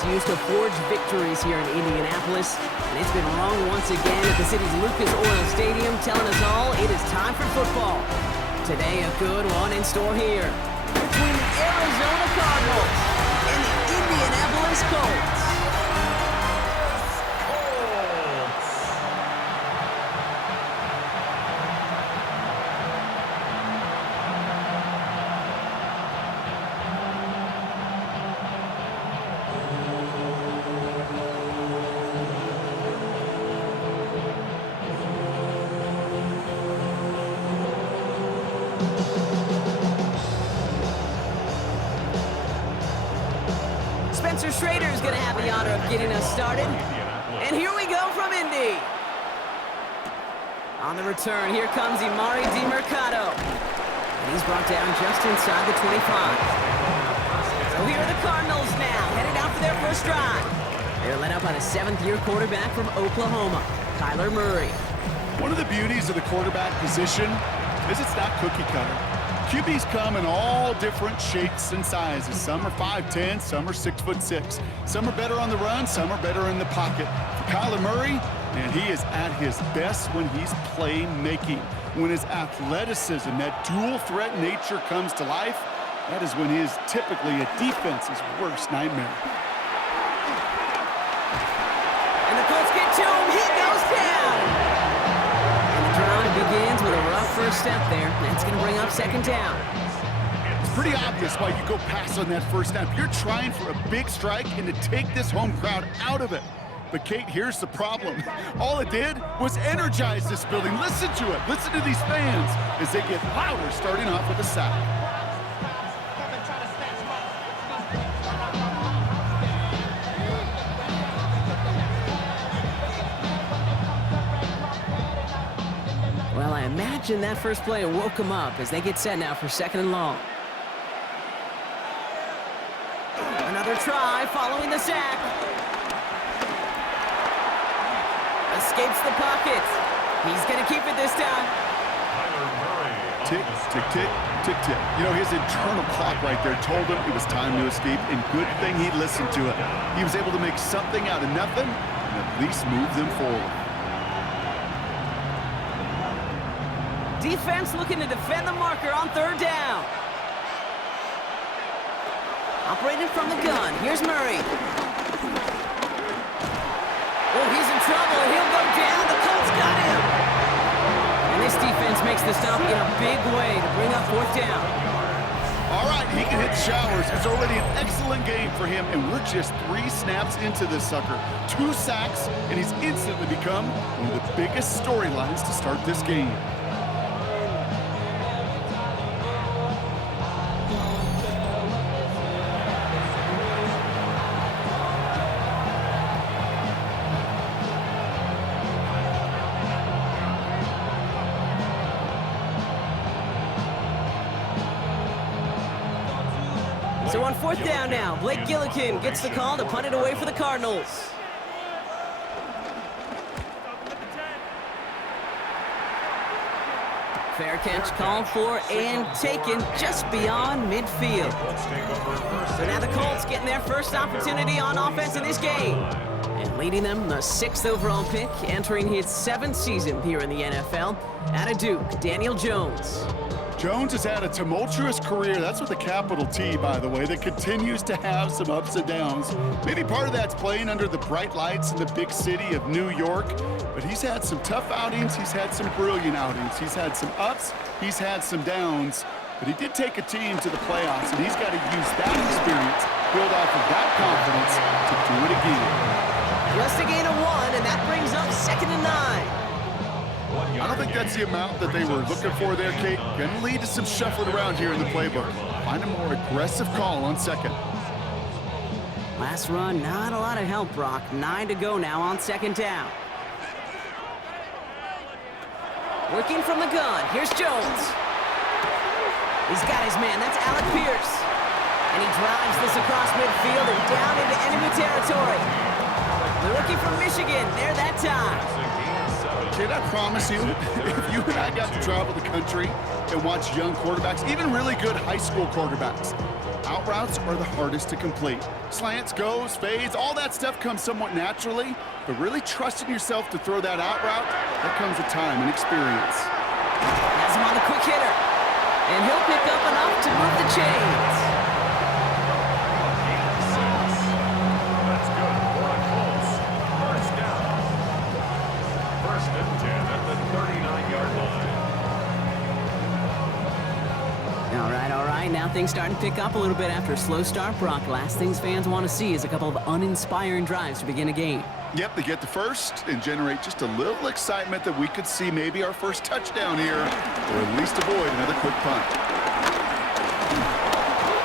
is used to forge victories here in Indianapolis. And it's been rung once again at the city's Lucas Oil Stadium, telling us all it is time for football. Today, a good one in store here between the Arizona Cardinals and the Indianapolis Colts. Spencer Schrader is going to have the honor of getting us started. And here we go from Indy. On the return, here comes Emari DeMercado. And he's brought down just inside the 25. So here are the Cardinals now, headed out for their first drive. They're led up by the seventh-year quarterback from Oklahoma, Kyler Murray. One of the beauties of the quarterback position is it's not cookie cutter. QBs come in all different shapes and sizes. Some are 5'10", some are 6'6". Some are better on the run, some are better in the pocket. For Kyler Murray, man, he is at his best when he's playmaking. When his athleticism, that dual threat nature comes to life, that is when he is typically a defense's worst nightmare. And the Colts get to him. He goes down. Drive begins with a rough first step there. That's going to bring up second down. It's pretty obvious why you go pass on that first snap. You're trying for a big strike and to take this home crowd out of it. But, Kate, here's the problem. All it did was energize this building. Listen to it. Listen to these fans as they get louder starting off with a sack. Well, I imagine that first play woke them up as they get set now for second and long. Another try following the sack. Escapes the pocket. He's going to keep it this time. Tick, tick, tick, tick, tick. You know, his internal clock right there told him it was time to escape, and good thing he listened to it. He was able to make something out of nothing and at least move them forward. Defense looking to defend the marker on third down. Operating from the gun. Here's Murray. Oh, he's in trouble, and he'll go down. The Colts got him. And this defense makes the stop in a big way to bring up fourth down. All right, he can hit showers. It's already an excellent game for him, and we're just 3 snaps into this sucker. 2 sacks, and he's instantly become one of the biggest storylines to start this game. So on fourth down now, Blake Gillikin gets the call to punt it away for the Cardinals. Fair catch called for and taken just beyond midfield. So now the Colts getting their first opportunity on offense in this game. And leading them, the 6th overall pick, entering his 7th season here in the NFL, out of Duke, Daniel Jones. Jones has had a tumultuous career, that's with a capital T, by the way, that continues to have some ups and downs. Maybe part of that's playing under the bright lights in the big city of New York, but he's had some tough outings, he's had some brilliant outings, he's had some ups, he's had some downs, but he did take a team to the playoffs, and he's got to use that experience, build off of that confidence to do it again. Just a gain of 1, and that brings up second and 9. I don't think that's the amount that they were looking for there, Kate. Going to lead to some shuffling around here in the playbook. Find a more aggressive call on second. Last run, not a lot of help, Brock. 9 to go now on second down. Working from the gun, here's Jones. He's got his man, that's Alec Pierce. And he drives this across midfield and down into enemy territory. The rookie from Michigan, there that time. Kid, I promise you, if you and I got to travel the country and watch young quarterbacks, even really good high school quarterbacks, out routes are the hardest to complete. Slants, goes, fades, all that stuff comes somewhat naturally, but really trusting yourself to throw that out route, that comes with time and experience. Has him on the quick hitter, and he'll pick up enough to move the chains. That's good for the Colts. First down. First and 10 at the 39-yard line. All right. Now things starting to pick up a little bit after a slow start, Brock. Last things fans want to see is a couple of uninspiring drives to begin a game. Yep, they get the first and generate just a little excitement that we could see maybe our first touchdown here, or at least avoid another quick punt.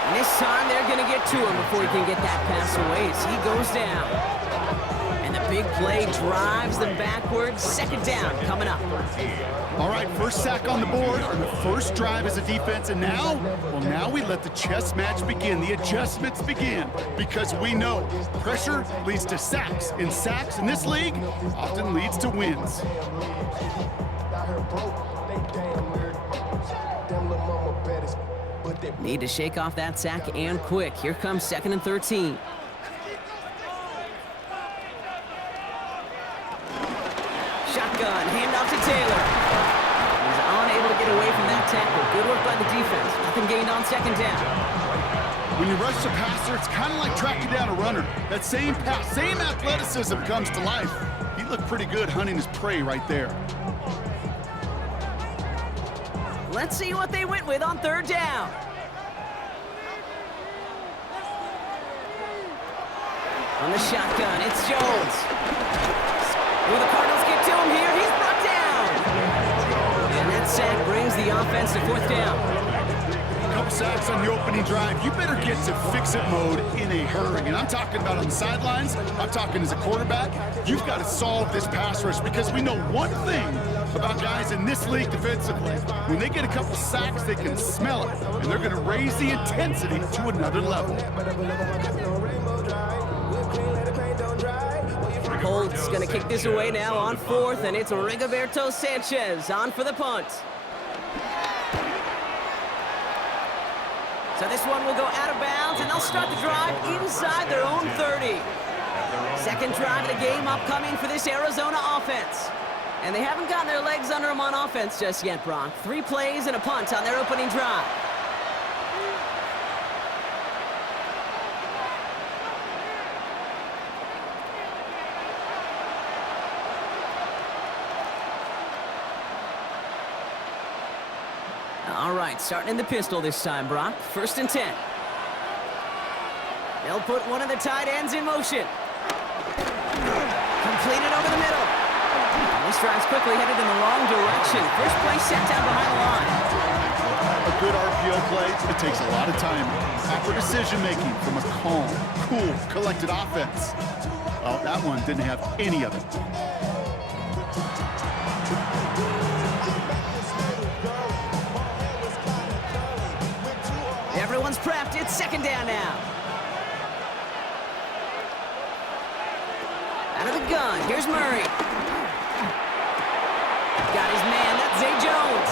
And this time they're going to get to him before he can get that pass away as he goes down. And the big play drives them backwards. Second down coming up. All right, first sack on the board on the first drive as a defense, and now we let the chess match begin, the adjustments begin, because we know pressure leads to sacks, and sacks in this league often leads to wins. Need to shake off that sack and quick. Here comes 2nd and 13. Shotgun, handoff to Taylor. He's unable to get away from that tackle. Good work by the defense. Nothing gained on second down. When you rush the passer, it's kind of like tracking down a runner. That same pass, same athleticism comes to life. He looked pretty good hunting his prey right there. Let's see what they went with on third down. On the shotgun, it's Jones. Will the Cardinals get to him here? He's brought down. And that sack brings the offense to fourth down. A couple sacks on the opening drive. You better get to fix-it mode in a hurry. And I'm talking about on the sidelines. I'm talking as a quarterback. You've got to solve this pass rush because we know one thing about guys in this league defensively. When they get a couple sacks, they can smell it. And they're going to raise the intensity to another level. Colts going to kick this away now on fourth, and it's Rigoberto Sanchez on for the punt. So this one will go out of bounds, and they'll start the drive inside their own 30. Second drive of the game upcoming for this Arizona offense. And they haven't gotten their legs under them on offense just yet, Brock. 3 plays and a punt on their opening drive. All right, starting in the pistol this time, Brock. 1st and 10. They'll put one of the tight ends in motion. Completed over the middle. This drive's quickly headed in the wrong direction. First play set down behind the line. A good RPO play, it takes a lot of time. Proper decision-making from a calm, cool, collected offense. Well, that one didn't have any of it. Everyone's prepped. It's second down now. Out of the gun. Here's Murray. Got his man. That's Zay Jones.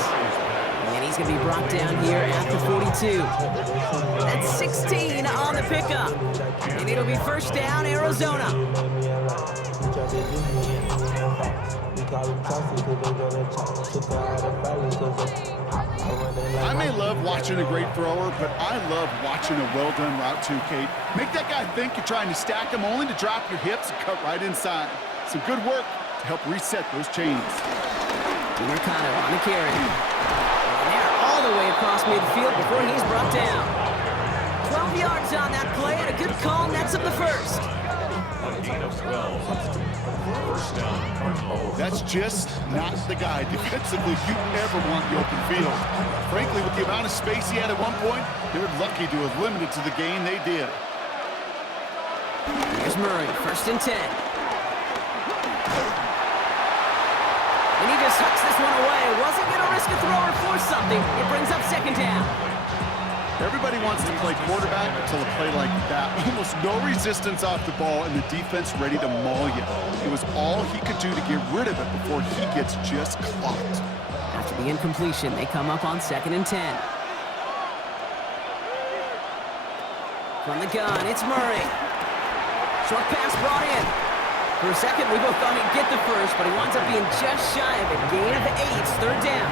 And he's going to be brought down here at the 42. That's 16 on the pickup. And it'll be first down, Arizona. I may love watching a great thrower, but I love watching a well-done route too, Kate. Make that guy think you're trying to stack him only to drop your hips and cut right inside. Some good work to help reset those chains. Mercado on the carry. And they're all the way across midfield before he's brought down. 12 yards on that play and a good call nets up the first. A gain of 12. First down, Cardinals. That's just not the guy defensively you ever want in the open field. Frankly, with the amount of space he had at one point, they're lucky to have limited to the gain they did. Here's Murray, 1st and 10. And he just tucks this one away. Wasn't going to risk a throw or force something. It brings up second down. Everybody wants to play quarterback until a play like that. Almost no resistance off the ball and the defense ready to maul you. It was all he could do to get rid of it before he gets just clocked. After the incompletion, they come up on 2nd and 10. From the gun, it's Murray. Short pass brought in. For a second, we both thought he'd get the first, but he winds up being just shy of it. Gain of 8, third down.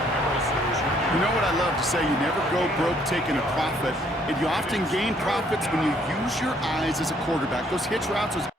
You know what I love to say? You never go broke taking a profit, and you often gain profits when you use your eyes as a quarterback. Those hitch routes, those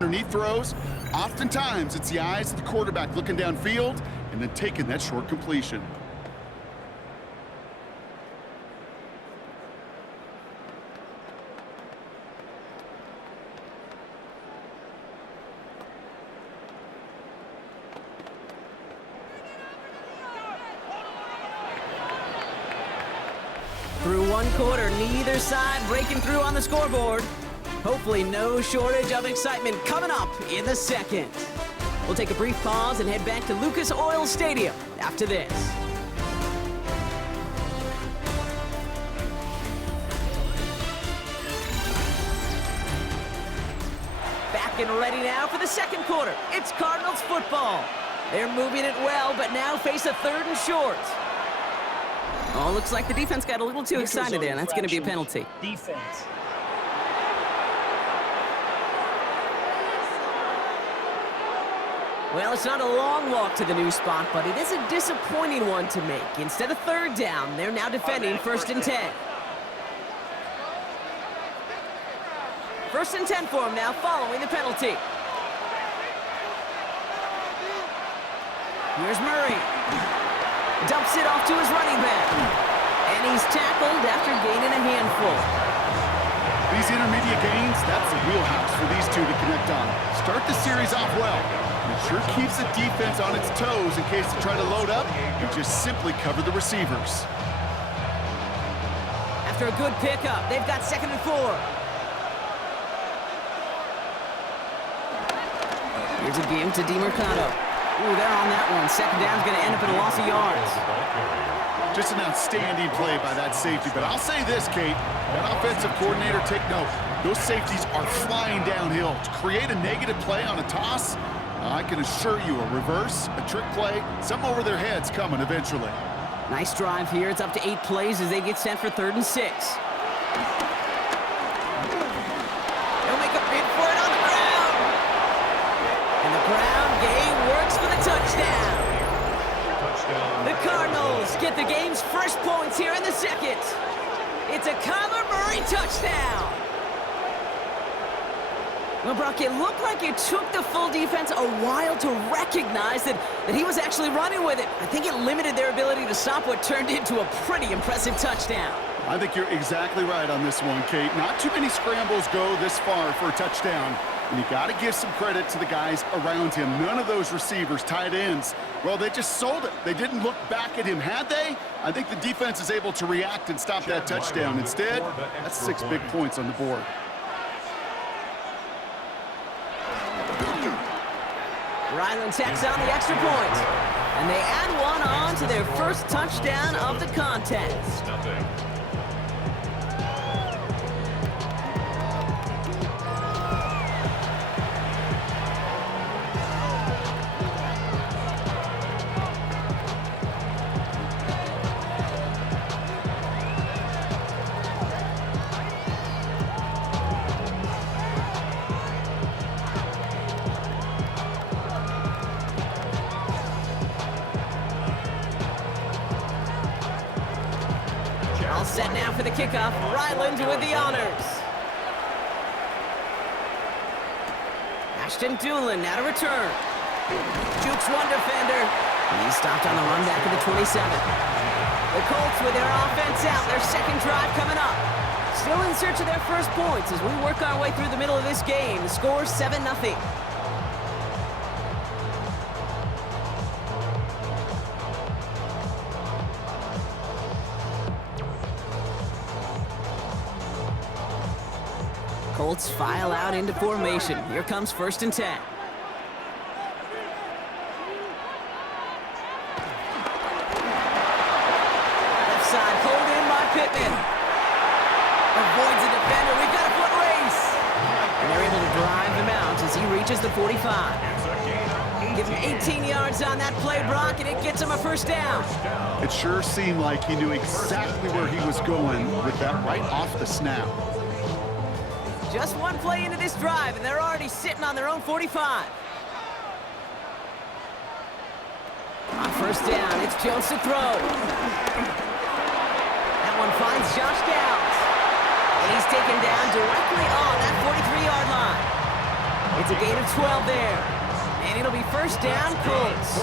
underneath throws. Oftentimes, it's the eyes of the quarterback looking downfield and then taking that short completion. Through one quarter, neither side breaking through on the scoreboard. Hopefully no shortage of excitement coming up in the second. We'll take a brief pause and head back to Lucas Oil Stadium after this. Back and ready now for the second quarter. It's Cardinals football. They're moving it well, but now face a third and short. Oh, looks like the defense got a little too excited there, and that's going to be a penalty. Defense. Well, it's not a long walk to the new spot, but it is a disappointing one to make. Instead of third down, they're now defending 1st and 10. 1st and 10 for him now, following the penalty. Here's Murray. Dumps it off to his running back. And he's tackled after gaining a handful. These intermediate gains, that's the wheelhouse for these two to connect on. Start the series off well. It sure keeps the defense on its toes in case they try to load up and just simply cover the receivers. After a good pickup, they've got 2nd and 4. Here's a game to DiMercato. Ooh, they're on that one. 2nd down's going to end up in a loss of yards. Just an outstanding play by that safety. But I'll say this, Kate, that offensive coordinator, take note. Those safeties are flying downhill. To create a negative play on a toss, I can assure you a reverse, a trick play, something over their heads coming eventually. Nice drive here. It's up to 8 plays as they get set for 3rd and 6. They'll make a bid for it on the ground. And the ground game works for the touchdown. The Cardinals get the game's first points here in the second. It's a Kyler Murray touchdown. Well, Brock, it looked like it took the full defense a while to recognize that he was actually running with it. I think it limited their ability to stop what turned into a pretty impressive touchdown. I think you're exactly right on this one, Kate. Not too many scrambles go this far for a touchdown. And you got to give some credit to the guys around him. None of those receivers, tight ends, well, they just sold it. They didn't look back at him. Had they? I think the defense is able to react and stop that touchdown. Instead, that's 6 big points on the board. Ryland tacks on the extra point. And they add one on to their first touchdown of the contest. Nothing. All set now for the kickoff. Ryland with the honors. Ashton Doolin now to return. Jukes one defender. He's stopped on the run back of the 27. The Colts with their offense out. Their second drive coming up. Still in search of their first points as we work our way through the middle of this game. The score 7-0. Colts file out into formation. Here comes 1st and 10. Left side pulled in by Pittman. Avoids a defender. We've got a foot race. And they're able to drive him out as he reaches the 45. Give him 18 yards on that play, Brock, and it gets him a first down. It sure seemed like he knew exactly where he was going with that right off the snap. Just one play into this drive, and they're already sitting on their own 45. On 1st down, it's Jones to throw. That one finds Josh Downs. And he's taken down directly on that 43-yard line. It's a gain of 12 there. And it'll be 1st down, Colts.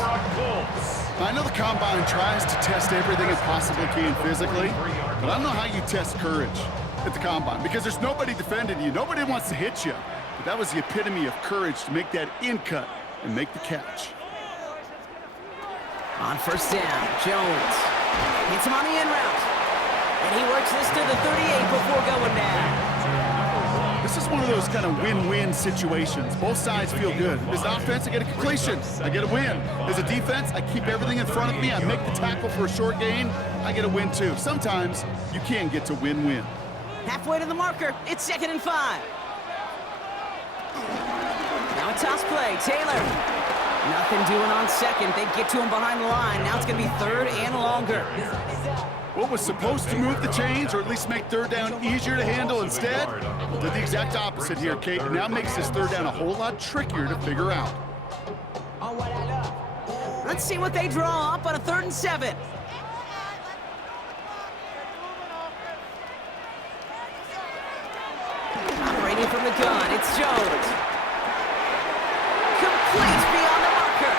I know the Combine tries to test everything it possibly can physically, but I don't know how you test courage at the Combine, because there's nobody defending you. Nobody wants to hit you. But that was the epitome of courage to make that in cut and make the catch. On 1st down, Jones hits him on the in route. And he works this to the 38 before going down. This is one of those kind of win-win situations. Both sides feel good. As an offense, I get a completion. I get a win. As a defense, I keep everything in front of me. I make the tackle for a short gain. I get a win, too. Sometimes you can get to win-win. Halfway to the marker, it's 2nd and 5. Now a toss play, Taylor. Nothing doing on 2nd. They get to him behind the line. Now it's going to be 3rd and longer. What was supposed to move the chains, or at least make 3rd down easier to handle instead, did the exact opposite here, Kate. It now makes this 3rd down a whole lot trickier to figure out. Let's see what they draw up on a 3rd and 7. Operating from the gun, it's Jones. Complete beyond the marker.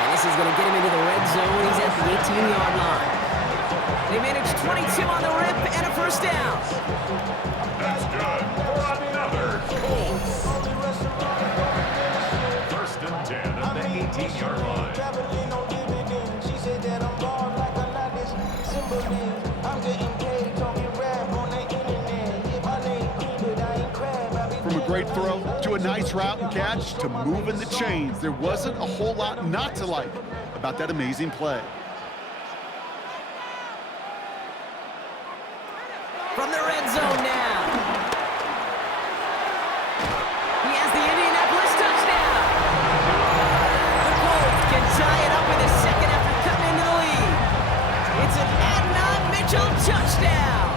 And this is going to get him into the red zone. He's at the 18-yard line. They managed 22 on the rip and a 1st down. That's good for another Colts. 1st and 10 at the 18-yard line. From a great throw to a nice route and catch to moving the chains, there wasn't a whole lot not to like about that amazing play. From the red zone now. He has the Indianapolis touchdown. The Colts can tie it up with a 2nd after cutting into the lead. It's an Adnan Mitchell touchdown.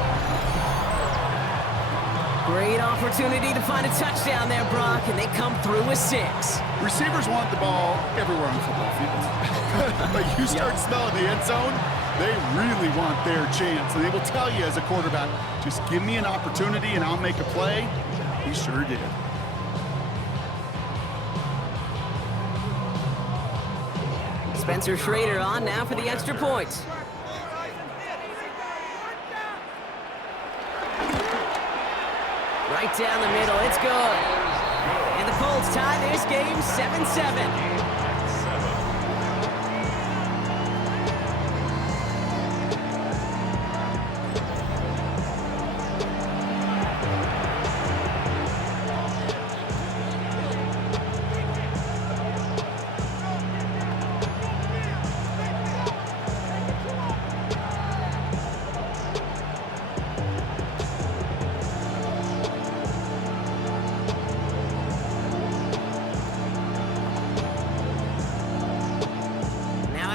Great opportunity to find a touchdown there, Brock, and they come through with 6. Receivers want the ball everywhere on the football field. But you start smelling the end zone, they really want their chance. And they will tell you as a quarterback, just give me an opportunity and I'll make a play. He sure did. Spencer Schrader on now for the extra point. Right down the middle, it's good. And the Colts tie this game 7-7.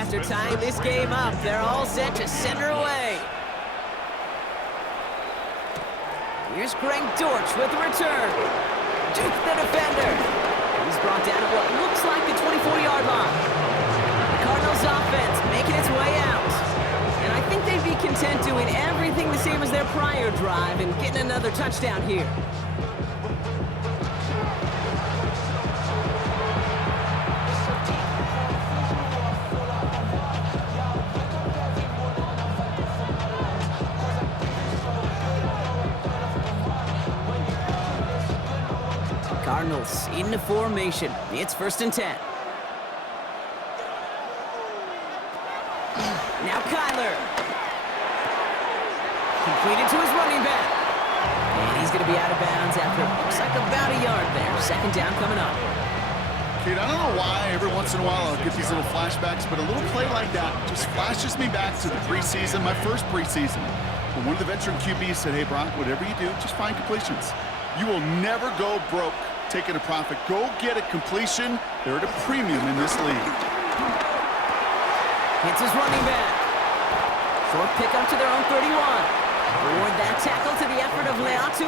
After tying this game up, they're all set to center away. Here's Greg Dortch with the return. Duke the defender. He's brought down at what looks like the 24-yard line. The Cardinals offense making its way out. And I think they'd be content doing everything the same as their prior drive and getting another touchdown here. Cardinals into formation. It's 1st and 10. Now Kyler. Completed to his running back. And he's going to be out of bounds after it looks like about a yard there. 2nd down coming up. Kate, I don't know why every once in a while I'll get these little flashbacks, but a little play like that just flashes me back to the preseason, my first preseason. When one of the veteran QBs said, hey, Brock, whatever you do, just find completions. You will never go broke taking a profit. Go get a completion. They're at a premium in this league. Hits his running back. Short pickup to their own 31. Forward that tackle to the effort of Latu.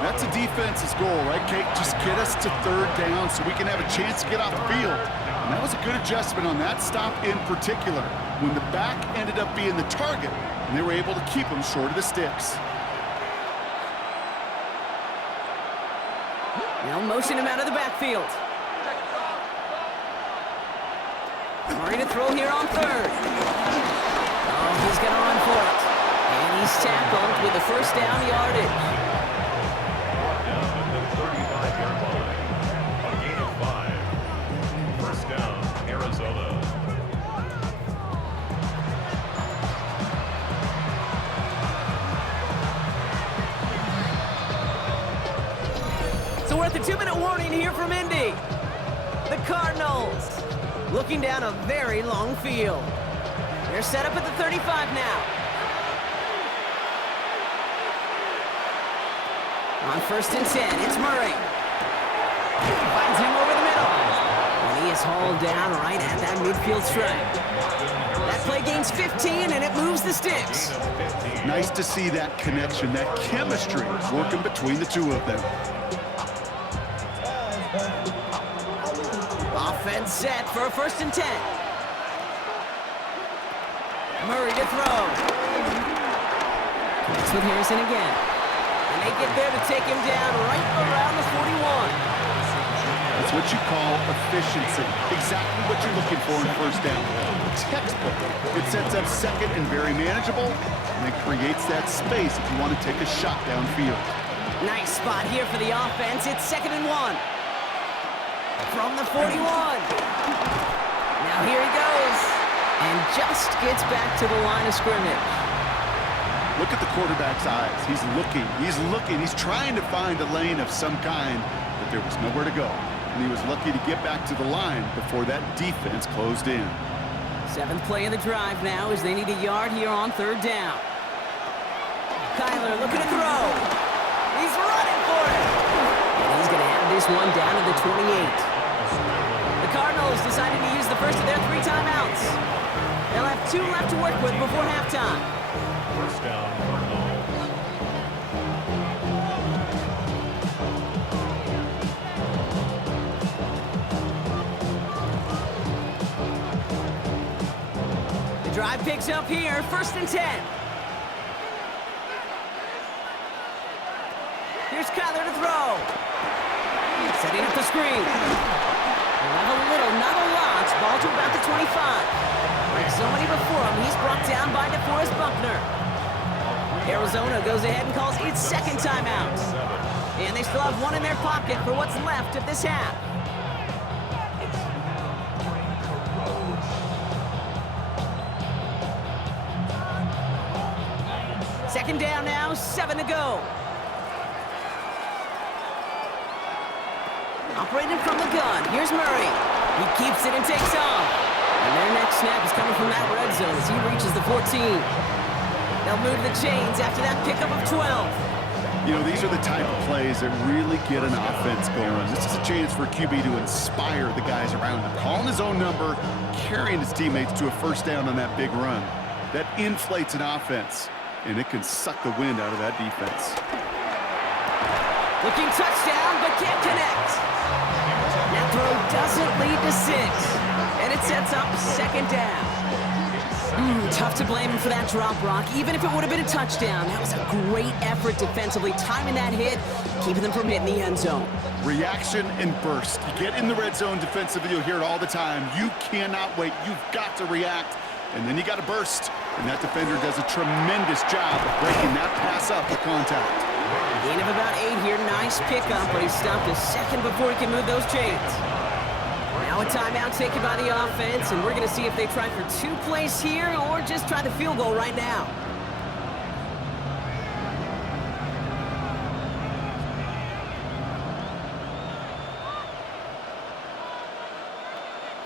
That's a defense's goal, right, Kate? Just get us to 3rd down so we can have a chance to get off the field. And that was a good adjustment on that stop in particular, when the back ended up being the target, and they were able to keep him short of the sticks. Now motion him out of the backfield. Murray to throw here on 3rd. Oh, he's going to run for it. And he's tackled with the 1st down yardage. Brought down at the 35-yard line. A gain of 5. 1st down, Arizona. So we're at the 2-minute warning here from Indy. The Cardinals looking down a very long field. They're set up at the 35 now. On 1st and 10, it's Murray. Finds him over the middle. And he is hauled down right at that midfield stripe. That play gains 15, and it moves the sticks. Nice to see that connection, that chemistry working between the two of them. Offense set for a 1st and 10. Murray to throw. Connects with Harrison again. And they get there to take him down right around the 41. That's what you call efficiency. Exactly what you're looking for in 1st down. Textbook. It sets up 2nd and very manageable, and it creates that space if you want to take a shot downfield. Nice spot here for the offense. It's 2nd and 1. From the 41. Now here he goes. And just gets back to the line of scrimmage. Look at the quarterback's eyes. He's looking, he's trying to find a lane of some kind, but there was nowhere to go. And he was lucky to get back to the line before that defense closed in. 7th play of the drive now as they need a yard here on 3rd down. Kyler looking to throw. He's running for it. And he's going to have this one down to the 28. The Cardinals decided to use the first of their 3 timeouts. They'll have 2 left to work with before halftime. 1st down, Cardinals. The drive picks up here, 1st and 10. Here's Kyler to throw. Setting up the screen. He'll have a little, not a lot. Ball to about the 25. Like so many before him, he's brought down by DeForest Buckner. Arizona goes ahead and calls its 2nd timeout. And they still have one in their pocket for what's left of this half. Second down now, 7 to go. Operating from the gun, here's Murray. He keeps it and takes off. And their next snap is coming from that red zone as he reaches the 14. They'll move the chains after that pickup of 12. You know, these are the type of plays that really get an offense going. This is a chance for QB to inspire the guys around him. Calling his own number, carrying his teammates to a first down on that big run. That inflates an offense, and it can suck the wind out of that defense. Looking touchdown, but can't connect. That throw doesn't lead to 6, and it sets up second down. Tough to blame him for that drop, Brock. Even if it would have been a touchdown, that was a great effort defensively, timing that hit, keeping them from hitting the end zone. Reaction and burst. You get in the red zone defensively, you'll hear it all the time. You cannot wait. You've got to react, and then you got to burst. And that defender does a tremendous job of breaking that pass up for contact. Gain of about 8 here. Nice pickup, but he stopped a second before he can move those chains. Now a timeout taken by the offense, and we're going to see if they try for 2 plays here or just try the field goal right now.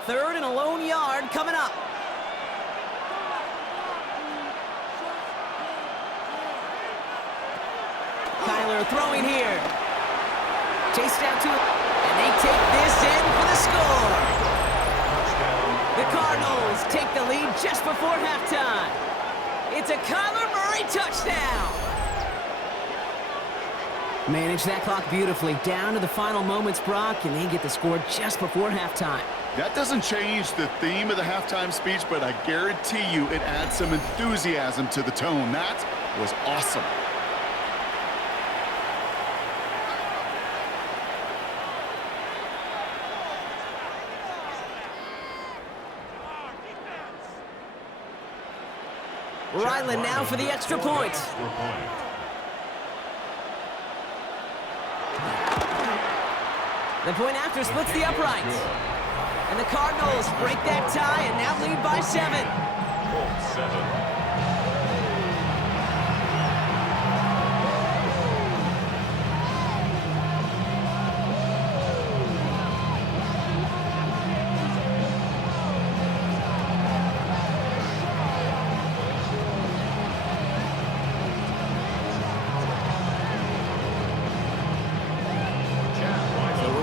Third and a lone yard coming up. Kyler throwing here. Chased out to it, and they take this in for the score. The Cardinals take the lead just before halftime. It's a Kyler Murray touchdown. Manage that clock beautifully. Down to the final moments, Brock, and they get the score just before halftime. That doesn't change the theme of the halftime speech, but I guarantee you it adds some enthusiasm to the tone. That was awesome. Ryland now for the extra point. The point after splits the uprights. And the Cardinals break that tie and now lead by 7. Colts 7.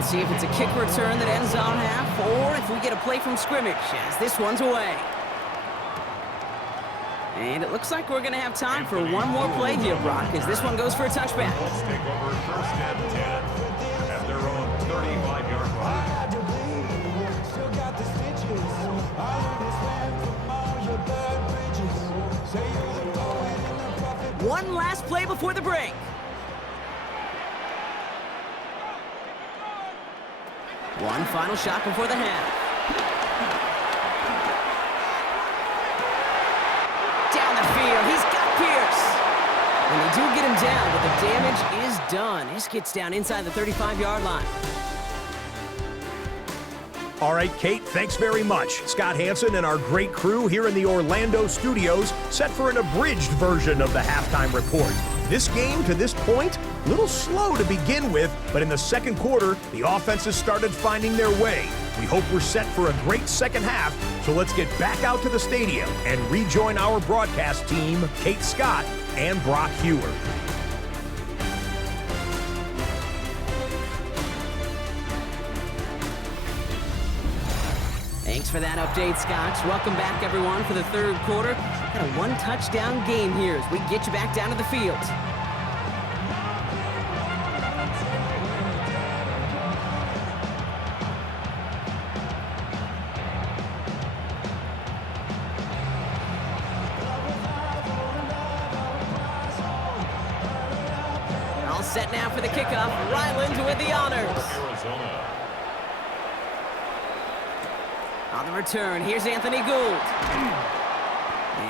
See if it's a kick return that ends on half, or if we get a play from scrimmage, as this one's away. And it looks like we're going to have time for one more play here, Brock, as this one goes for a touchback. Let's take over first and 10 at their own 35-yard line. One last play before the break. One final shot before the half. Down the field, he's got Pierce. And they do get him down, but the damage is done. This gets down inside the 35-yard line. All right, Kate, thanks very much. Scott Hansen and our great crew here in the Orlando studios set for an abridged version of the halftime report. This game, to this point, a little slow to begin with, but in the second quarter, the offenses started finding their way. We hope we're set for a great second half, so let's get back out to the stadium and rejoin our broadcast team, Kate Scott and Brock Hewer. Thanks for that update, Scott. Welcome back, everyone, for the third quarter. Got a one-touchdown game here as we get you back down to the field. All set now for the kickoff. Ryland with the honors. Arizona. On the return, here's Anthony Gould.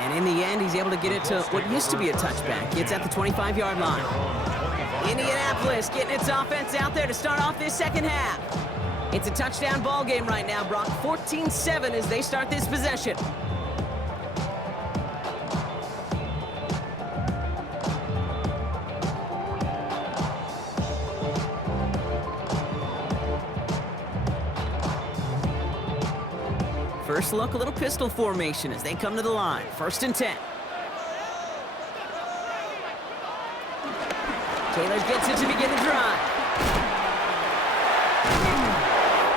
And in the end, he's able to get it to what used to be a touchback. It's at the 25-yard line. Indianapolis getting its offense out there to start off this second half. It's a touchdown ball game right now, Brock. 14-7 as they start this possession. First look, a little pistol formation as they come to the line. 1st and 10. Taylor gets it to begin the drive.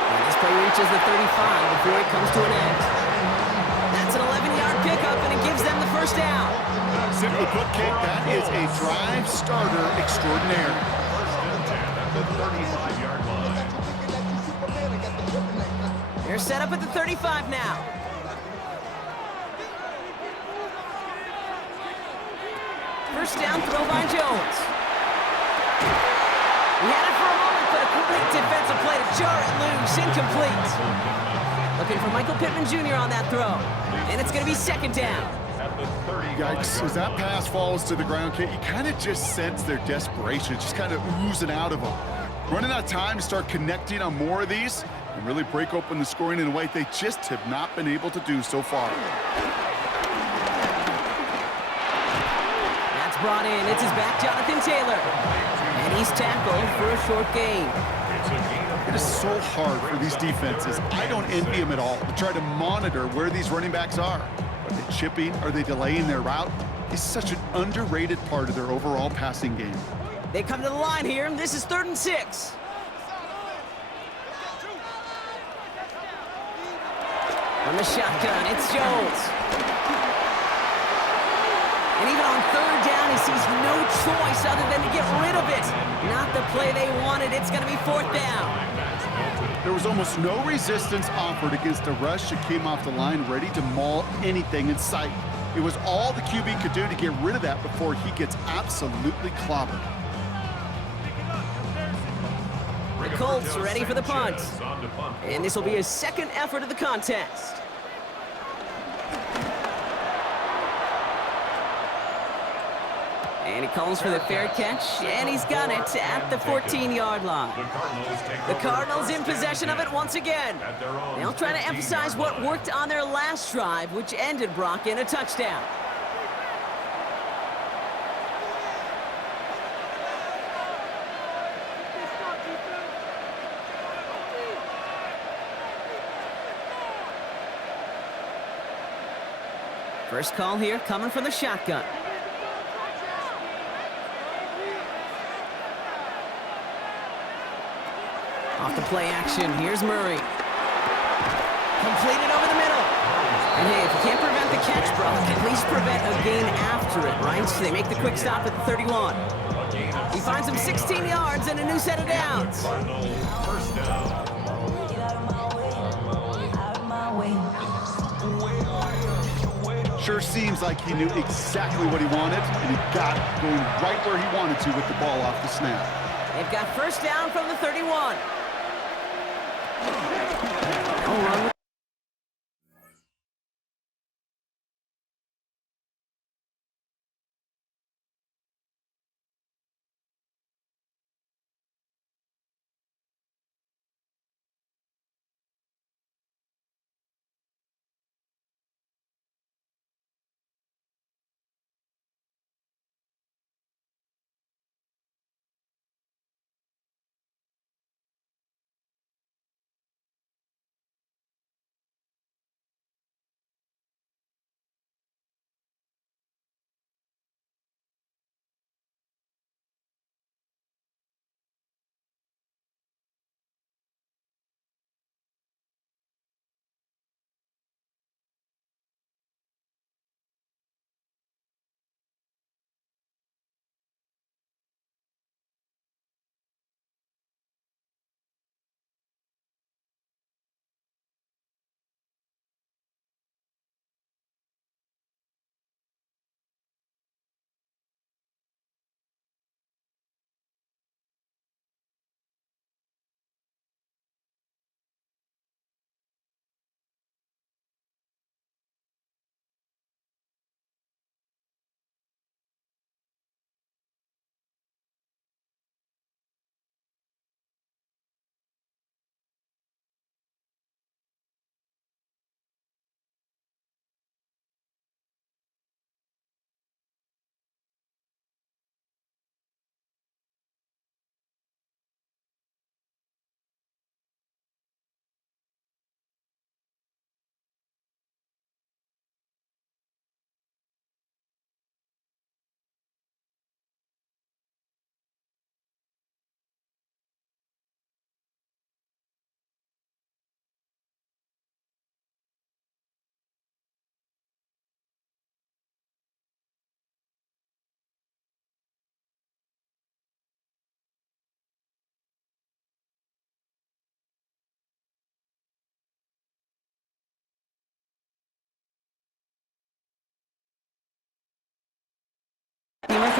And this play reaches the 35 before it comes to an end. That's an 11-yard pickup, and it gives them the first down. Simply put, Kate, that is a drive starter extraordinaire. 1st and 10 at the 35-yard line. They're set up at the 35 now. First down throw by Jones. He had it for a moment, but a complete defensive play to jar it loose. Incomplete. Looking for Michael Pittman Jr. on that throw. And it's going to be 2nd down. Yikes, as that pass falls to the ground, Kate, you kind of just sense their desperation. It's just kind of oozing out of them. Running out of time to start connecting on more of these and really break open the scoring in a way they just have not been able to do so far. That's brought in. It's his back, Jonathan Taylor. And he's tackled for a short gain. It is so hard for these defenses. I don't envy them at all to try to monitor where these running backs are. Are they chipping? Are they delaying their route? It's such an underrated part of their overall passing game. They come to the line here, and this is 3rd and 6. From the shotgun, it's Jones. And even on 3rd down, he sees no choice other than to get rid of it. Not the play they wanted. It's going to be 4th down. There was almost no resistance offered against a rush that came off the line ready to maul anything in sight. It was all the QB could do to get rid of that before he gets absolutely clobbered. The Colts ready for the punt. And this will be his 2nd effort of the contest. And he calls for the fair catch, and he's got it at the 14-yard line. The Cardinals in possession of it once again. They'll try to emphasize what worked on their last drive, which ended, Brock, in a touchdown. First call here coming from the shotgun. Off the play action, here's Murray. Completed over the middle. And hey, if you can't prevent the catch, Brock, at least prevent a gain after it, right? So they make the quick stop at the 31. He finds him 16 yards and a new set of downs. First down. Sure seems like he knew exactly what he wanted, and he got it going right where he wanted to with the ball off the snap. They've got first down from the 31. No run.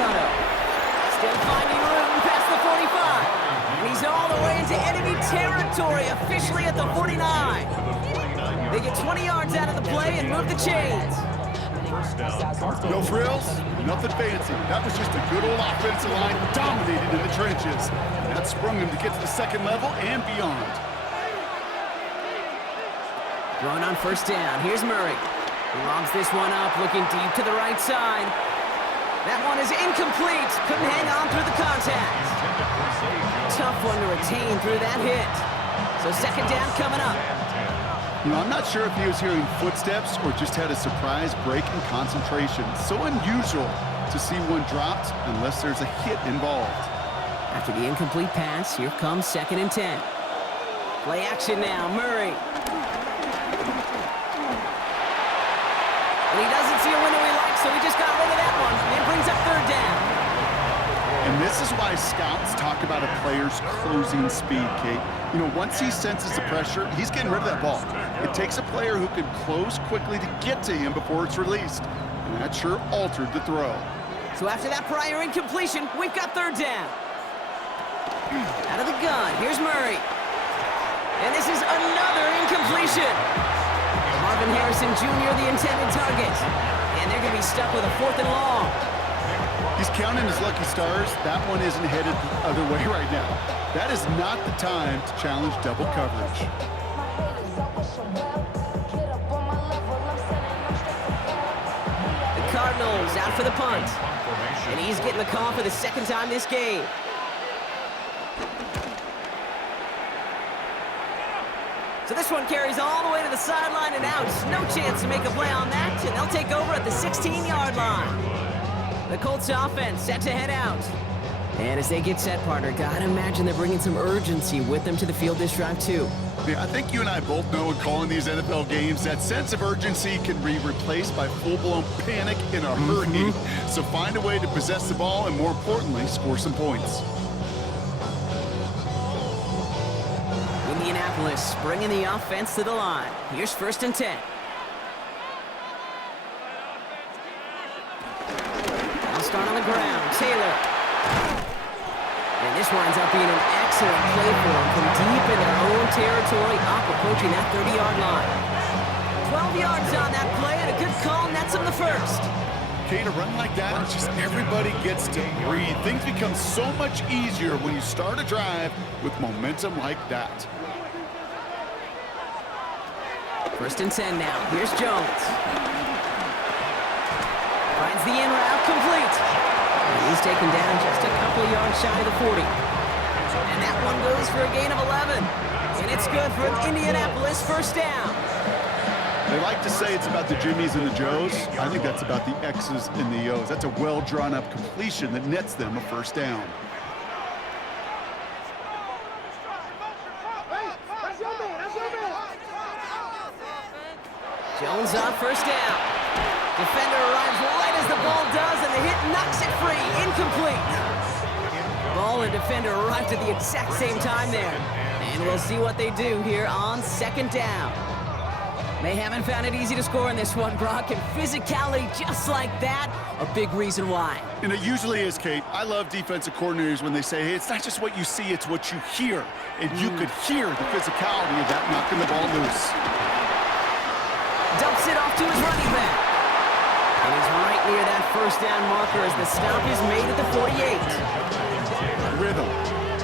Tunnel. Still finding room past the 45. And he's all the way into enemy territory, officially at the 49. They get 20 yards out of the play and move the chains. No frills, nothing fancy. That was just a good old offensive line dominated in the trenches. That sprung them to get to the second level and beyond. Throwing on first down. Here's Murray. He lobs this one up, looking deep to the right side. That one is incomplete. Couldn't hang on through the contact. Tough one to retain through that hit. So second down coming up. You know, I'm not sure if he was hearing footsteps or just had a surprise break in concentration. So unusual to see one dropped unless there's a hit involved. After the incomplete pass, here comes 2nd and 10. Play action now, Murray. And he doesn't see a window he likes, so he just got rid of that one. And it brings up 3rd down. And this is why scouts talk about a player's closing speed, Kate. You know, once he senses the pressure, he's getting rid of that ball. It takes a player who can close quickly to get to him before it's released. And that sure altered the throw. So after that prior incompletion, we've got 3rd down. Out of the gun, here's Murray. And this is another incompletion. Marvin Harrison Jr., the intended target. And they're going to be stuck with a 4th and long. He's counting his lucky stars. That one isn't headed the other way right now. That is not the time to challenge double coverage. The Cardinals out for the punt. And he's getting the call for the 2nd time this game. So this one carries all the way to the sideline and out. No chance to make a play on that, and they'll take over at the 16-yard line. The Colts offense set to head out. And as they get set, partner, gotta imagine they're bringing some urgency with them to the field this drive, too. Yeah, I think you and I both know in calling these NFL games, that sense of urgency can be replaced by full-blown panic in a hurry. So find a way to possess the ball and, more importantly, score some points. Indianapolis bringing the offense to the line. Here's 1st and 10. I'll start on the ground. Taylor. And this winds up being an excellent play for them from deep in their own territory, up approaching that 30-yard line. 12 yards on that play, and a good call nets them the 1st. Kate, a run like that, just everybody gets to breathe. Things become so much easier when you start a drive with momentum like that. 1st and 10 now. Here's Jones. Finds the in route complete. And he's taken down just a couple of yards shy of the 40. And that one goes for a gain of 11. And it's good for an Indianapolis 1st down. They like to say it's about the Jimmies and the Joes. I think that's about the X's and the O's. That's a well-drawn-up completion that nets them a 1st down. Jones on 1st down. Defender arrives right as the ball does, and the hit knocks it free. Incomplete. Ball and defender arrived at the exact same time there. And we'll see what they do here on 2nd down. They haven't found it easy to score in this one, Brock, and physicality just like that, a big reason why. And it usually is, Kate. I love defensive coordinators when they say, hey, it's not just what you see, it's what you hear. And you could hear the physicality of that knocking the ball loose. Dumps it off to his running back. And he's right near that 1st down marker as the stop is made at the 48. Rhythm.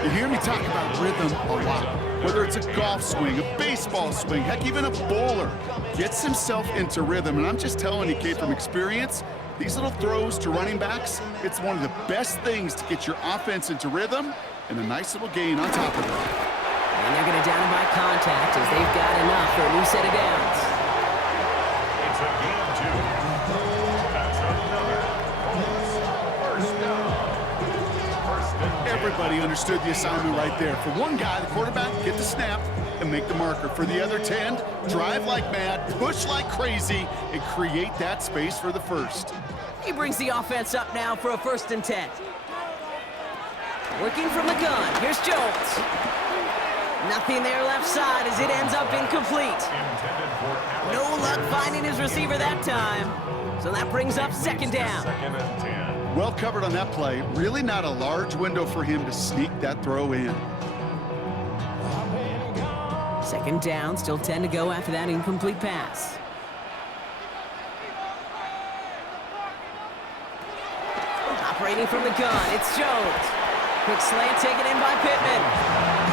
You hear me talk about rhythm a lot. Whether it's a golf swing, a baseball swing, heck, even a bowler gets himself into rhythm. And I'm just telling you, Kate, from experience, these little throws to running backs, it's one of the best things to get your offense into rhythm and a nice little gain on top of it. And they're going to down him by contact as they've got enough for a new set of downs. It's a gain of 2. That's another Colts 1st down. 1st and 10. Everybody understood the assignment right there. For one guy, the quarterback, get the snap and make the marker. For the other 10, drive like mad, push like crazy, and create that space for the 1st. He brings the offense up now for a 1st and 10. Working from the gun, here's Jones. Nothing there left side as it ends up incomplete. No luck finding his receiver that time. So that brings up 2nd down. 2nd and 10. Well covered on that play. Really not a large window for him to sneak that throw in. Second down, still 10 to go after that incomplete pass. Operating from the gun, it's Jones. Quick slant taken in by Pittman.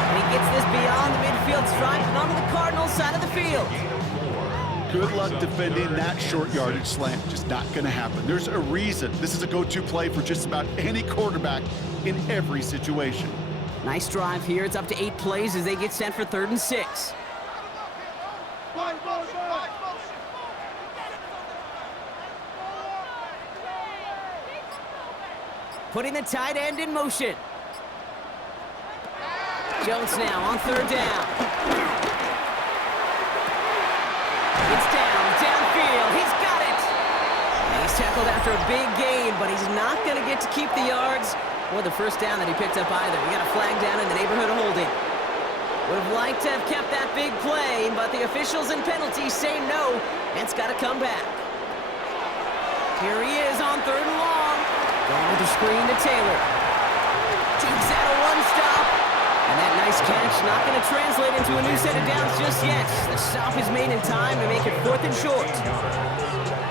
And he gets this beyond the midfield stripe and onto the Cardinals side of the field. Good luck defending that short yardage slant. Just not going to happen. There's a reason this is a go-to play for just about any quarterback in every situation. Nice drive here. It's up to 8 plays as they get set for 3rd and 6. Putting the tight end in motion. Jones now on 3rd down. It's downfield. He's got it. And he's tackled after a big gain, but he's not going to get to keep the yards or the first down that he picked up either. We got a flag down in the neighborhood of holding. Would have liked to have kept that big play, but the officials and penalties say no, and it's got to come back. Here he is on 3rd and long. Going with the screen to Taylor. Takes out a one-stop. And that nice catch not going to translate into a new set of downs just yet. The stop is made in time to make it 4th and short.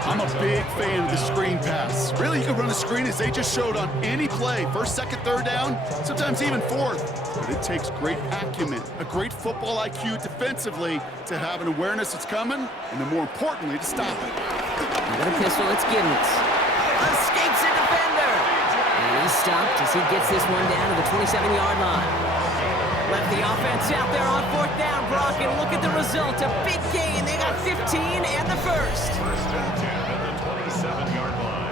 I'm a big fan of the screen pass. Really, you can run a screen as they just showed on any play. 1st, 2nd, 3rd down, sometimes even 4th. But it takes great acumen, a great football IQ defensively to have an awareness it's coming, and then more importantly, to stop it. Got a pistol, it's Giddens. Escapes a defender. And he's stopped as he gets this one down to the 27-yard line. Left the offense out there on 4th down, Brock, and look at the result. A big gain. They got 15 and the first. 1st and 10 at the 27-yard line.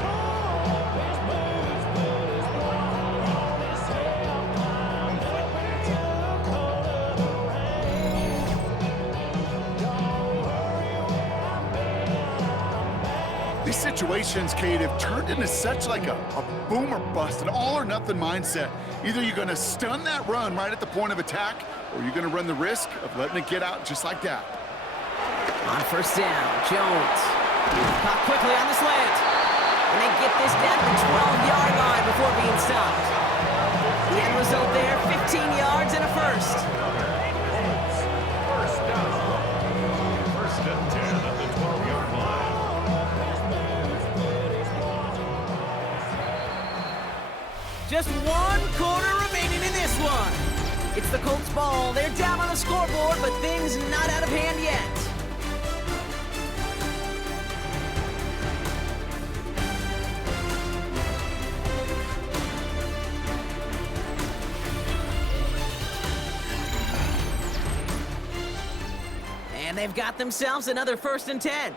These situations, Kate, have turned into such like a boom or bust, an all-or-nothing mindset. Either you're going to stun that run right at the point of attack, or you're going to run the risk of letting it get out just like that. On 1st down, Jones. Caught quickly on the slant. And they get this down to the 12-yard line before being stopped. The end result there, 15 yards and a first. 1st down. 1st and 10 at the 12-yard line. Just 1 quarter remaining in this one. It's the Colts ball. They're down on the scoreboard, but things not out of hand yet. And they've got themselves another 1st and 10.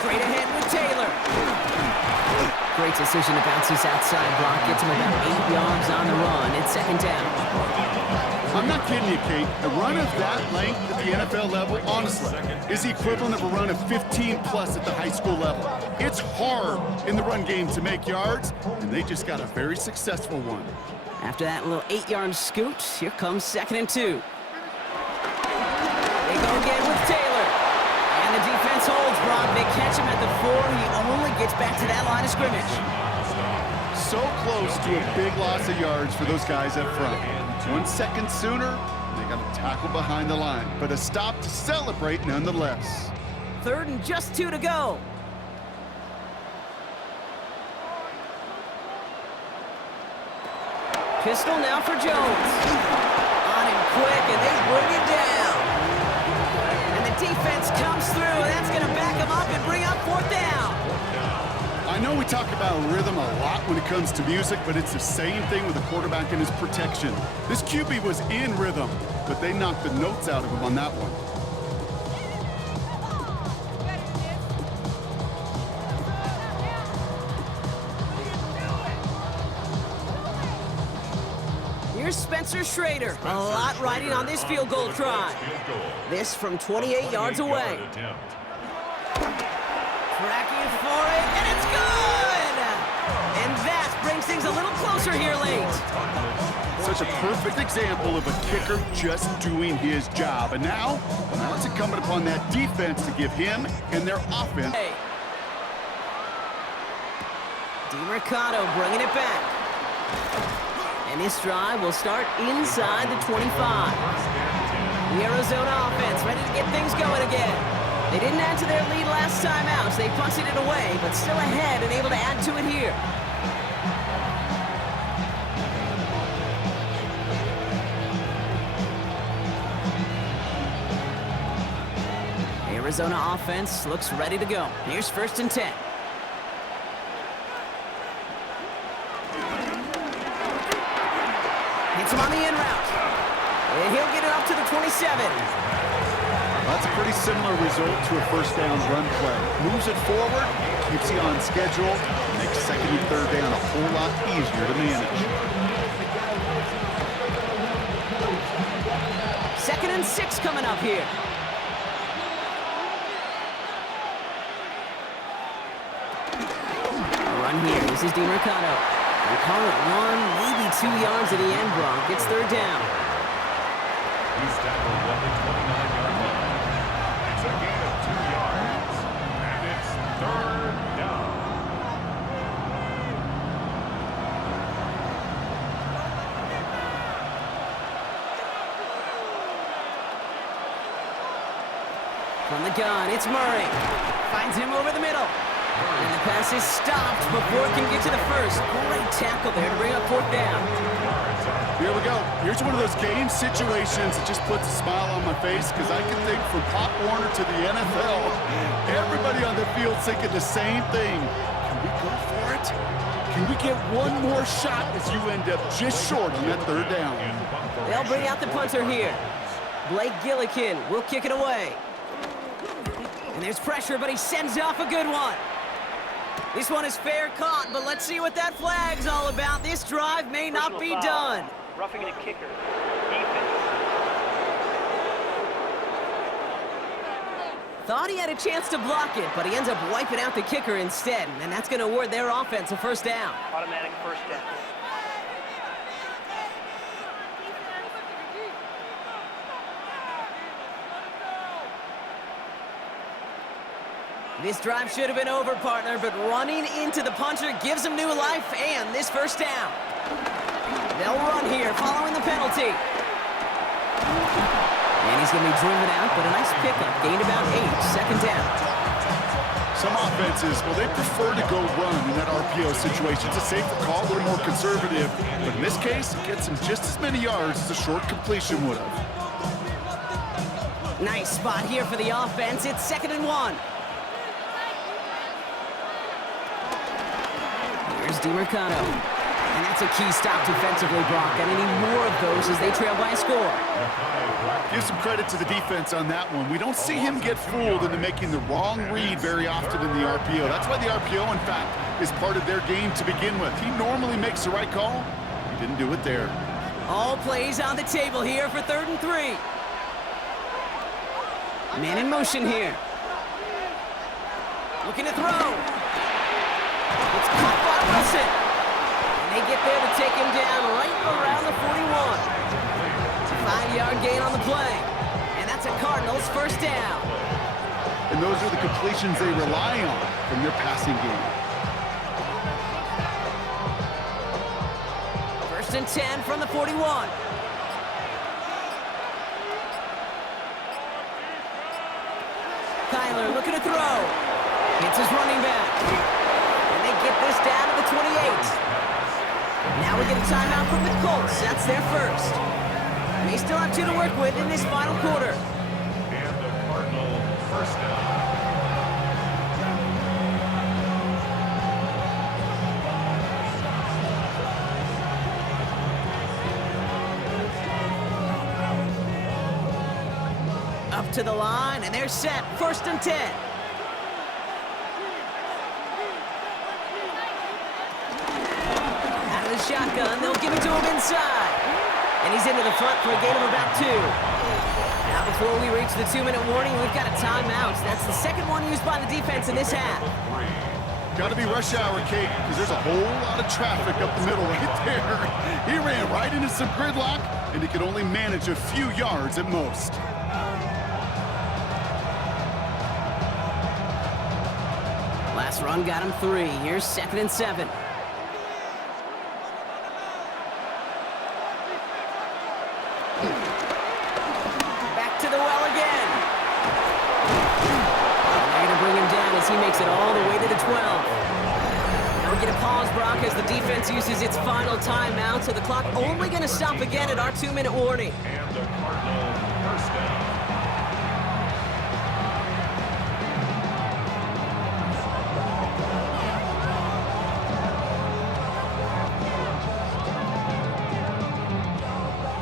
Straight ahead with Taylor. Great decision to bounce this outside block. Gets him about 8 yards on the run. It's 2nd down. I'm not kidding you, Kate. A run of that length at the NFL level, honestly, is the equivalent of a run of 15-plus at the high school level. It's hard in the run game to make yards, and they just got a very successful one. After that little 8-yard scoot, here comes 2nd and 2. They go again with Taylor. And the defense holds, Brock. They catch him at the 4. He only gets back to that line of scrimmage. So close to a big loss of yards for those guys up front. 1 second sooner, they got a tackle behind the line. But a stop to celebrate nonetheless. 3rd and just 2 to go. Pistol now for Jones. On him quick, and they bring him down. And the defense comes through, and that's going to back him up and bring up 4th down. I know we talk about rhythm a lot when it comes to music, but it's the same thing with the quarterback and his protection. This QB was in rhythm, but they knocked the notes out of him on that one. Here's Spencer Schrader. A lot riding on this field goal try. This from 28 yards away. Tracking for it, and it's good! And that brings things a little closer here late. Such a perfect example of a kicker just doing his job. And now it's incumbent upon that defense to give him and their offense. Hey, DiMercato bringing it back. And this drive will start inside the 25. The Arizona offense ready to get things going again. They didn't add to their lead last time out, so they punted it away, but still ahead and able to add to it here. Arizona offense looks ready to go. Here's 1st and 10. Hits him on the in route. And he'll get it up to the 27. That's a pretty similar result to a first down run play. Moves it forward, keeps you on schedule, makes 2nd and 3rd down a whole lot easier to manage. 2nd and 6 coming up here. Here. This is DiMercato. They call it 1, maybe 2 yards at the end, Gronk. It's 3rd down. He's tackled at the 29-yard line. It's a gain of 2 yards, and it's 3rd down. From the gun, it's Murray. Finds him over the middle. And the pass is stopped before it can get to the 1st. Great tackle there to bring up 4th down. Here we go. Here's one of those game situations that just puts a smile on my face because I can think from Pop Warner to the NFL, everybody on the field thinking the same thing. Can we go for it? Can we get one more shot as you end up just short on that 3rd down? They'll bring out the punter here. Blake Gillikin will kick it away. And there's pressure, but he sends off a good one. This one is fair caught, but let's see what that flag's all about. This drive may not be done. Roughing the kicker. Defense. Thought he had a chance to block it, but he ends up wiping out the kicker instead, and that's going to award their offense a 1st down. Automatic 1st down. This drive should have been over, partner, but running into the punter gives him new life and this 1st down. They'll run here following the penalty. And he's going to be driven out, but a nice pickup. Gained about 8, 2nd down. Some offenses, well, they prefer to go run in that RPO situation. It's a safer call, a little more conservative. But in this case, it gets him just as many yards as a short completion would have. Nice spot here for the offense. It's 2nd and 1. Here's DiMercato. And that's a key stop defensively, Brock. And any more of those as they trail by a score. Give some credit to the defense on that one. We don't see him get fooled into making the wrong read very often in the RPO. That's why the RPO, in fact, is part of their game to begin with. He normally makes the right call. He didn't do it there. All plays on the table here for 3rd and 3. Man in motion here. Looking to throw. It's caught by Wilson. And they get there to take him down right around the 41. It's a 5-yard gain on the play. And that's a Cardinals 1st down. And those are the completions they rely on from their passing game. 1st and 10 from the 41. Kyler looking to throw. Hits his running back. And they get this down to the 28. Now we get a timeout from the Colts. That's their 1st. They still have 2 to work with in this final quarter. And the Cardinal 1st down. Up to the line, and they're set. 1st and 10. Out of the shotgun, they'll give it to him inside. And he's into the front for a gain of about 2. Now before we reach the 2-minute warning, we've got a timeout. That's the 2nd one used by the defense in this half. Got to be rush hour, Kate, because there's a whole lot of traffic up the middle right there. He ran right into some gridlock, and he could only manage a few yards at most. Last run got him 3. Here's 2nd and 7. way to the 12. Now we get a pause, Brock, as the defense uses its final timeout, so the clock only going to stop again at our 2-minute warning. And the Cardinals first down.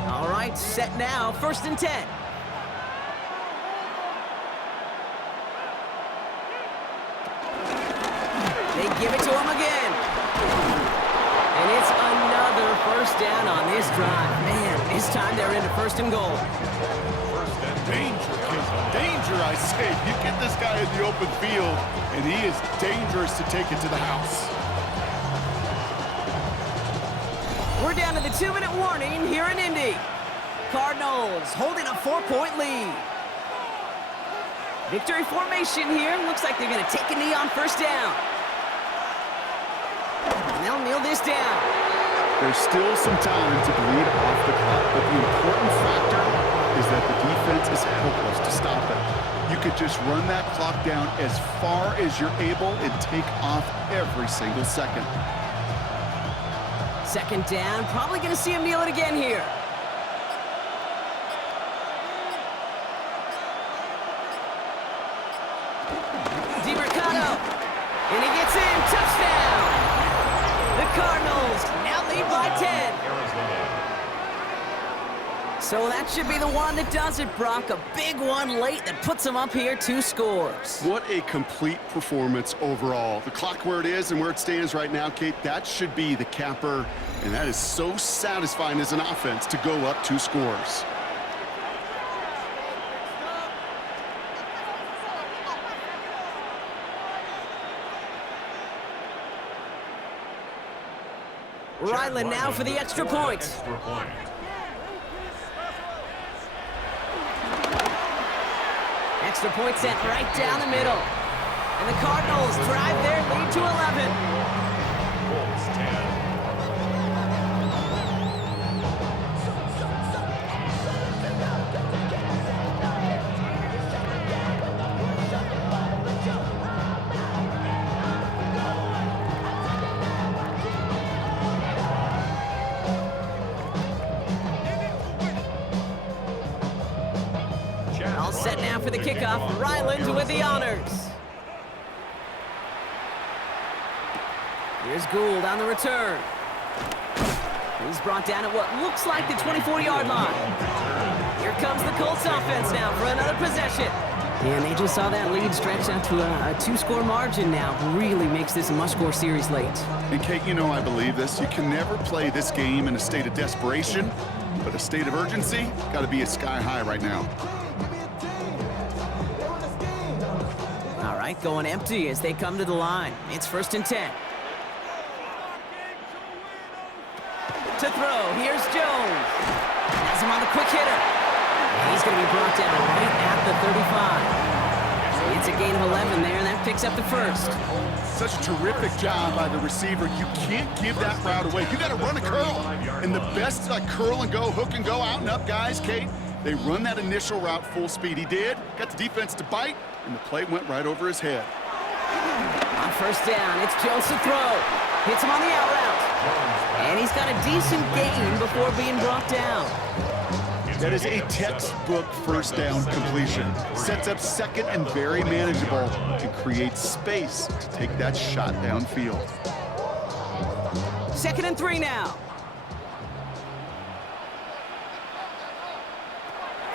All right, set now, 1st and 10. They give it to him again. And it's another 1st down on this drive. Man, this time they're into 1st and goal. Danger, kid. Danger, I say. You get this guy in the open field, and he is dangerous to take it to the house. We're down to the 2-minute warning here in Indy. Cardinals holding a 4-point lead. Victory formation here. Looks like they're going to take a knee on 1st down. And they'll kneel this down. There's still some time to bleed off the clock, but the important factor is that the defense is helpless to stop it. You could just run that clock down as far as you're able and take off every single second. 2nd down. Probably going to see him kneel it again here. And he gets in. Touchdown! The Cardinals now lead by 10. So that should be the one that does it, Brock. A big one late that puts them up here 2 scores. What a complete performance overall. The clock where it is and where it stands right now, Kate, that should be the capper. And that is so satisfying as an offense to go up 2 scores. Ryland now for the extra point. Extra point sent right down the middle. And the Cardinals drive their lead to 11. Colts 10. All set now for the kickoff. Ryland with the honors. Here's Gould on the return. He's brought down at what looks like the 24-yard line. Here comes the Colts offense now for another possession. And they just saw that lead stretch out to a 2-score margin now. Really makes this a must-score series late. And Kate, you know I believe this. You can never play this game in a state of desperation, but a state of urgency got to be at sky high right now. All right, going empty as they come to the line. It's 1st and 10. To throw, here's Jones. Has him on the quick hitter. And he's going to be brought down right at the 35. It's a gain of 11 there, and that picks up the 1st. Such a terrific job by the receiver. You can't give that route away. You got to run a curl. And the best curl and go, hook and go, out and up guys, Kate, they run that initial route full speed. He did. Got the defense to bite, and the play went right over his head. On 1st down, it's Jones to throw. Hits him on the out route. And he's got a decent gain before being brought down. That is a textbook 1st down completion. Sets up 2nd and very manageable and creates space to take that shot downfield. 2nd and 3 now.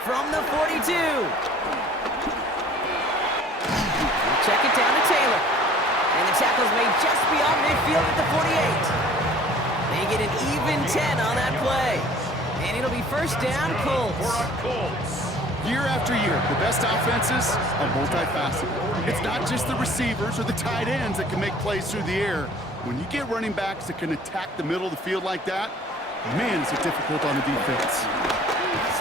From the 42. Check it down to Taylor. And the tackle's made just beyond midfield at the 48. They get an even 10 on that play. And it'll be 1st down, Colts. Year after year, the best offenses are multifaceted. It's not just the receivers or the tight ends that can make plays through the air. When you get running backs that can attack the middle of the field like that, man, is it difficult on the defense.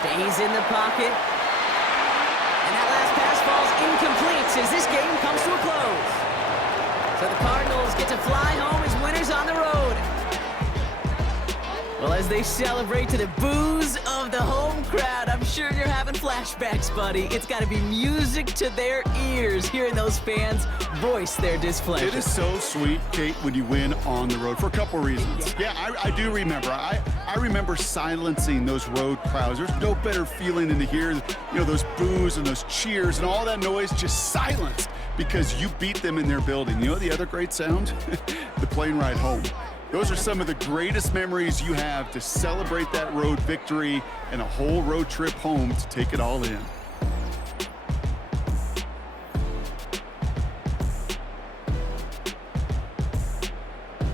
Stays in the pocket. And that last pass falls incomplete as this game comes to a close. So the Cardinals get to fly home as winners on the road. Well, as they celebrate to the boos of the home crowd, I'm sure you're having flashbacks, buddy. It's got to be music to their ears, hearing those fans voice their displeasure. It is so sweet, Kate, when you win on the road for a couple reasons. Yeah, I do remember. I remember silencing those road crowds. There's no better feeling than to hear, those boos and those cheers and all that noise just silenced because you beat them in their building. You know the other great sound? The plane ride home. Those are some of the greatest memories you have to celebrate that road victory and a whole road trip home to take it all in.